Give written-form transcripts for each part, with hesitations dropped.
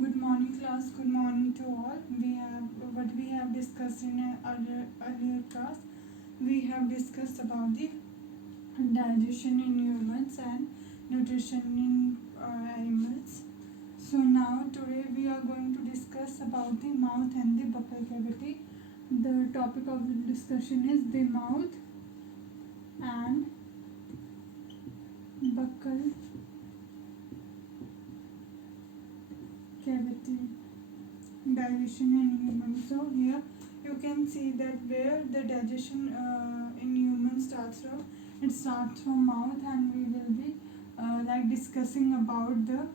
Good morning, class. Good morning to all. We have discussed in an earlier class. We have discussed about the digestion in humans and nutrition in animals. So now today we are going to discuss about the mouth and the buccal cavity. The topic of the discussion is the mouth and buccal cavity. Digestion in humans. So here you can see that where the digestion in humans starts from. It starts from mouth, and we will be discussing about the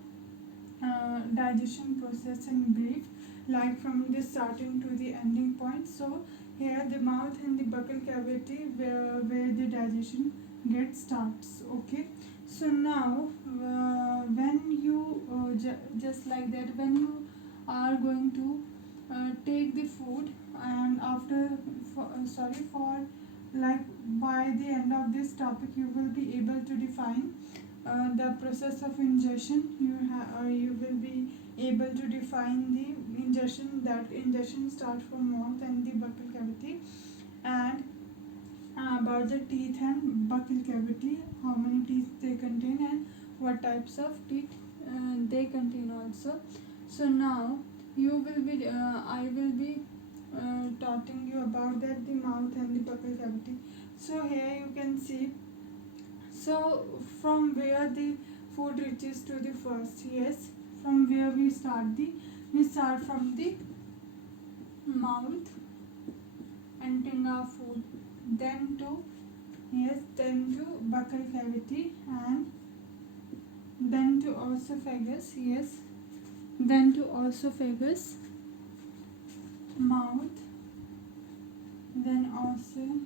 digestion process in brief, like from the starting to the ending point. So here the mouth and the buccal cavity where the digestion gets starts. Okay. So now when you just like that, when you are going to take the food, and after for like by the end of this topic you will be able to define the process of ingestion. You will be able to define the ingestion, that ingestion starts from mouth and the buccal cavity, and about the teeth and buccal cavity, how many teeth they contain and what types of teeth they contain also. So now you will be I will be talking you about that the mouth and the buccal cavity. So here you can see, so from where the food reaches to the first, yes, from where we start from the mouth entering our food, then to, yes, then to buccal cavity, and then to esophagus, yes, then to esophagus, mouth, then also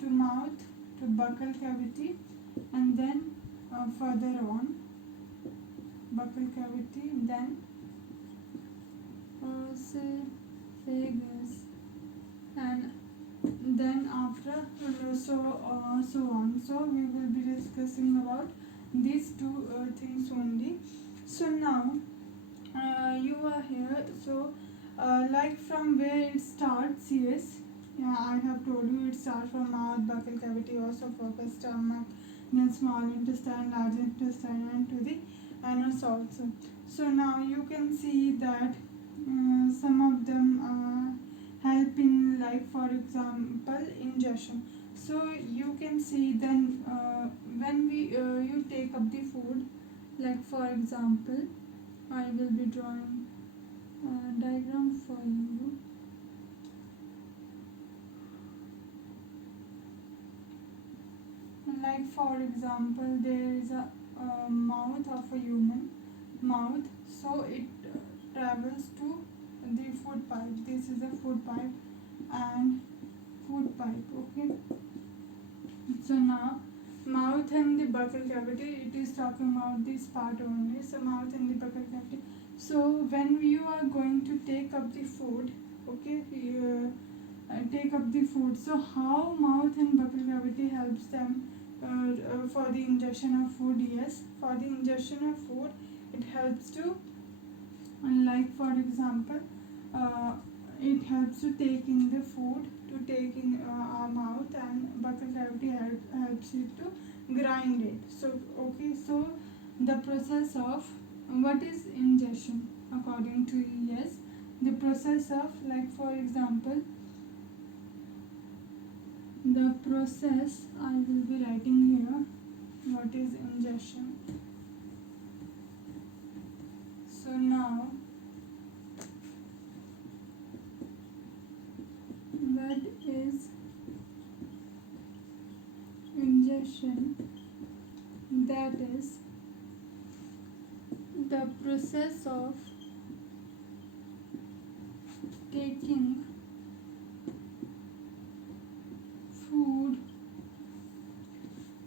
to mouth, to buccal cavity, and then further on buccal cavity, then esophagus, and then after so on. So we will be discussing about these two things only. So now you are here. So like from where it starts, yes, yeah, I have told you it starts from mouth, buccal cavity, also focus, stomach, then small intestine, large intestine, and to the anus also. So now you can see that some of them help in, like for example, ingestion. So you can see then when we you take up the food, like for example, I will be drawing a diagram for you. Like for example, there is a mouth of a human mouth, so it travels to the food pipe. This is a food pipe and food pipe. Okay. So now mouth and the buccal cavity, it is talking about this part only. So mouth and the buccal cavity. So when you are going to take up the food, okay, take up the food. So how mouth and buccal cavity helps them for the ingestion of food? Yes, for the ingestion of food, it helps to, like for example, it helps to take in the food, to take in our mouth, and buccal cavity helps it to grind it. So okay, so the process of what is ingestion according to you? Yes, the process of, like for example, the process I will be writing here, what is ingestion. So now what is ingestion? That is the process of taking food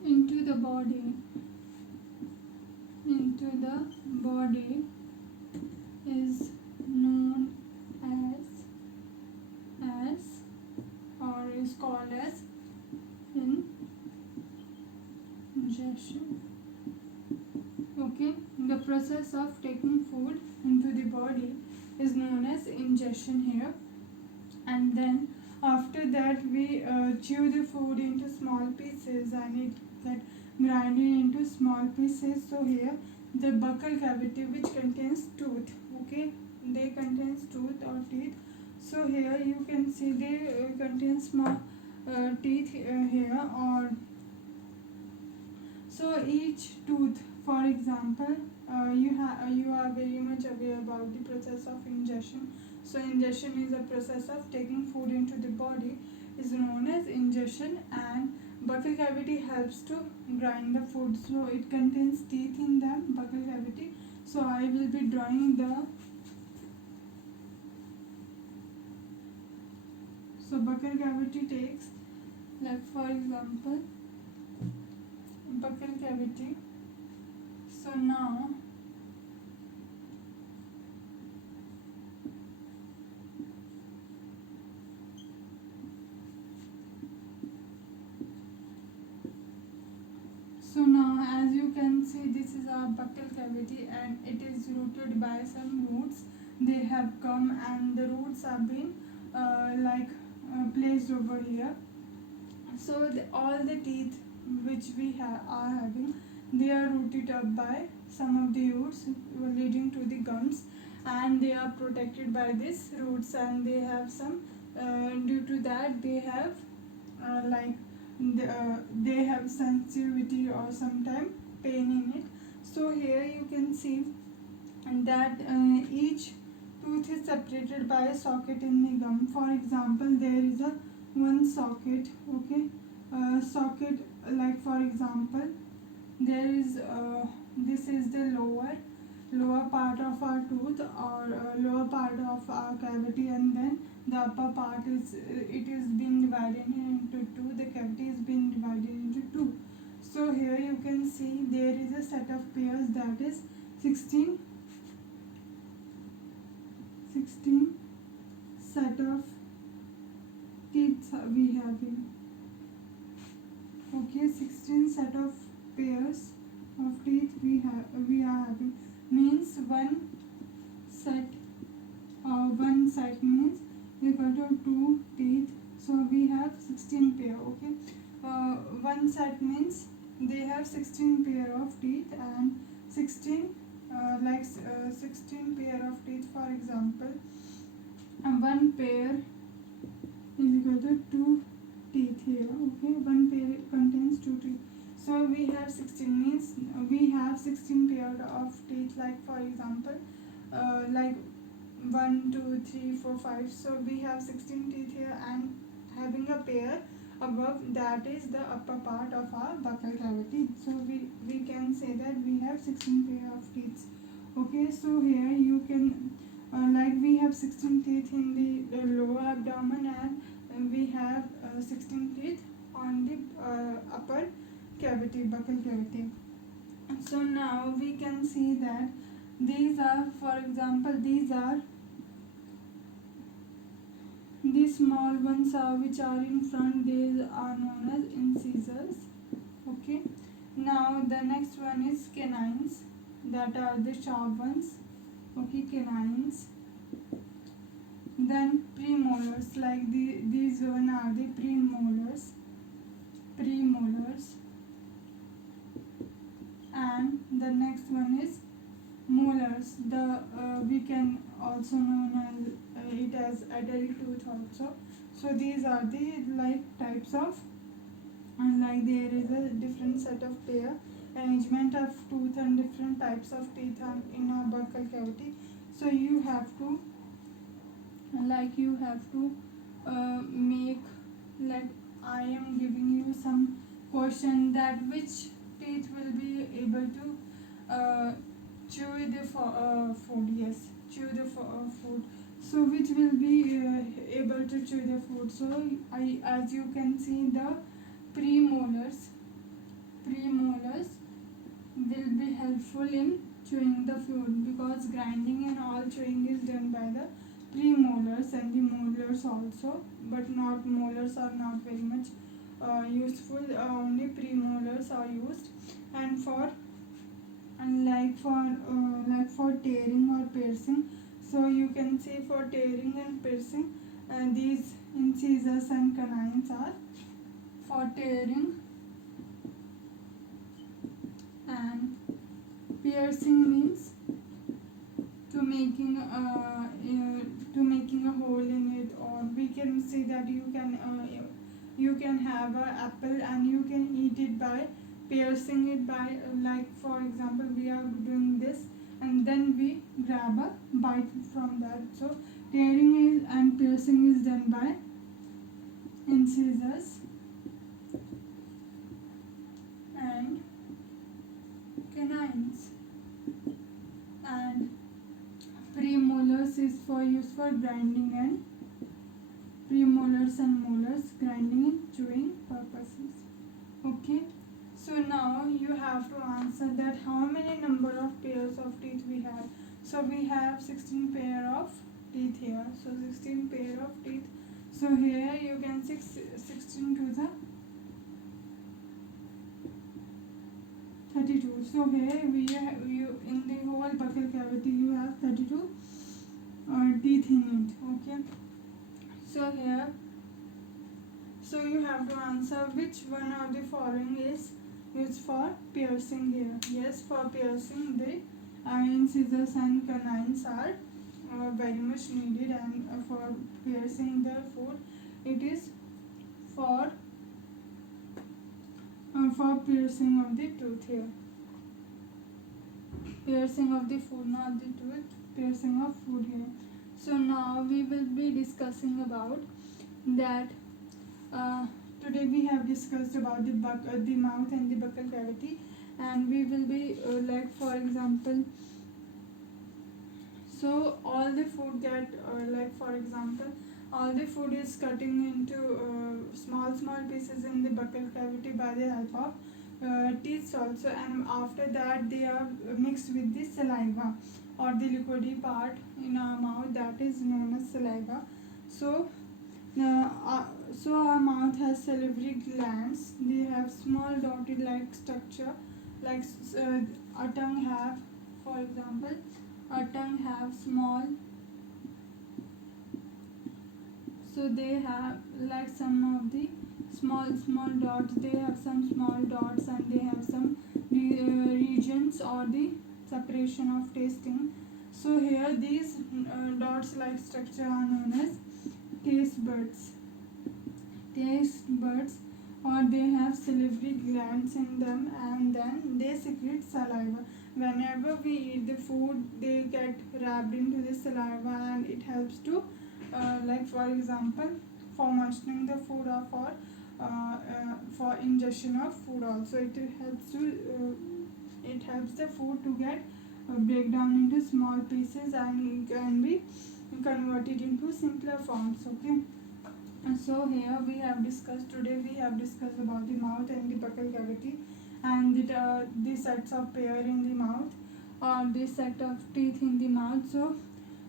into the body, is known as or is called as ingestion. Okay, The process of taking food into the body is known as ingestion here, and then after that we chew the food into small pieces and it get grinded into small pieces. So here the buccal cavity which contains tooth, okay, they contains tooth or teeth. So here you can see they contain small teeth here, or so each tooth, for example, you are very much aware about the process of ingestion. So ingestion is a process of taking food into the body, is known as ingestion, and buccal cavity helps to grind the food. So it contains teeth in the buccal cavity. So I will be drawing the buccal cavity takes, like for example, buccal cavity. So now as you can see, this is our buccal cavity and it is rooted by some roots. They have come and the roots have been placed over here. So all the teeth which we are having, they are rooted up by some of the roots leading to the gums, and they are protected by these roots, and they have some due to that they have they have sensitivity or sometimes pain in it. So here you can see that each tooth is separated by a socket in the gum. For example, there is a one socket, okay, socket, like for example there is this is the lower part of our tooth, or lower part of our cavity, and then the upper part is it is being divided into two. The cavity is being divided into two. So here you can see there is a set of pairs, that is 16 set of teeth we having, okay, 16 set of pairs of teeth we are having, means one set means equal to 2 teeth. So we have 16 pair, okay. One set means they have 16 pair of teeth, and 16 16 pair of teeth, for example, and one pair is equal to 2 teeth here, okay. One pair contains 2 teeth. So we have 16 means we have 16 pair of teeth, like for example like 1 2 3 4 5. So we have 16 teeth here, and having a pair above, that is the upper part of our buccal cavity. So we can say that we have 16 pair of teeth, okay. So here you can we have 16 teeth in the lower abdomen, and we have 16 teeth on the upper cavity, buccal cavity. So now we can see that these are, for example, these small ones which are in front, these are known as incisors, okay. Now the next one is canines, that are the sharp ones, okay, canines. Then premolars, like these one are the premolars, and the next one is molars. The we can also known as it as adult tooth also. So these are the types of, and there is a different set of pair arrangement of tooth and different types of teeth in our buccal cavity. So you have to make, I am giving you some question that which teeth will be able to chew the food. Yes, chew the food. So which will be able to chew the food? So as you can see, the premolars will be helpful in chewing the food, because grinding and all chewing is done by the premolars, and the molars also, but not molars are not very much useful. Only premolars are used, and for can say for tearing and piercing, these incisors and canines are for tearing and piercing means to making a hole in it, or we can say that you can have an apple and you can eat it by piercing it by like for example we are doing this and then we grab a bite from that. So tearing is and piercing is done by incisors and canines, and premolars is for use for grinding and premolars and molars grinding and chewing purposes. Okay, so now you have to answer that how many number of pairs of teeth we have. So we have 16 pair of teeth here, so 16 pair of teeth. So here you can 16 to the 32. So here you in the whole buccal cavity you have 32 teeth in it. Okay, so here, so you have to answer which one of the following is used for piercing here. Yes, for piercing the incisors and canines are very much needed, and for piercing the food it is for piercing of the tooth here. Piercing of the food, not the tooth, piercing of food here. So now we will be discussing about that. Today we have discussed about the mouth and the buccal cavity, and we will be like for example. So all the food get like for example, all the food is cutting into small pieces in the buccal cavity by the help of teeth also, and after that they are mixed with the saliva or the liquidy part in our mouth, that is known as saliva. So so our mouth has salivary glands. They have small dotted like structure, like a tongue have, for example, a tongue have small, so they have like some of the small dots. They have some small dots and they have some regions or the separation of tasting. So here these dots like structure are known as taste buds, or they have salivary glands in them, and then they secrete saliva. Whenever we eat the food, they get wrapped into the saliva, and it helps to like for example for moistening the food, or for ingestion of food also. It helps the food to get break down into small pieces and can be converted into simpler forms. Okay, and so here we have discussed about the mouth and the buccal cavity, and the sets of pair in the mouth, or the set of teeth in the mouth. So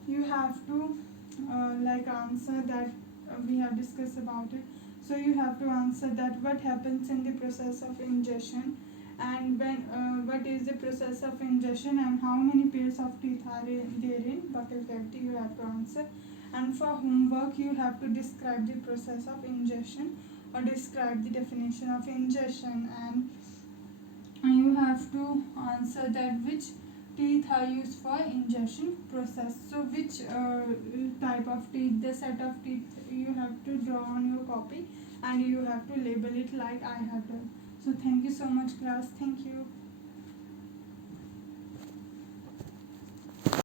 you have to like answer that we have discussed about it. So you have to answer that what happens in the process of ingestion, and when what is the process of ingestion, and how many pairs of teeth are there in buccal cavity. You have to answer, and for homework you have to describe the process of ingestion or describe the definition of ingestion, and you have to answer that which teeth are used for ingestion process. So which type of teeth, the set of teeth you have to draw on your copy, and you have to label it like I have done. So thank you so much class. Thank you.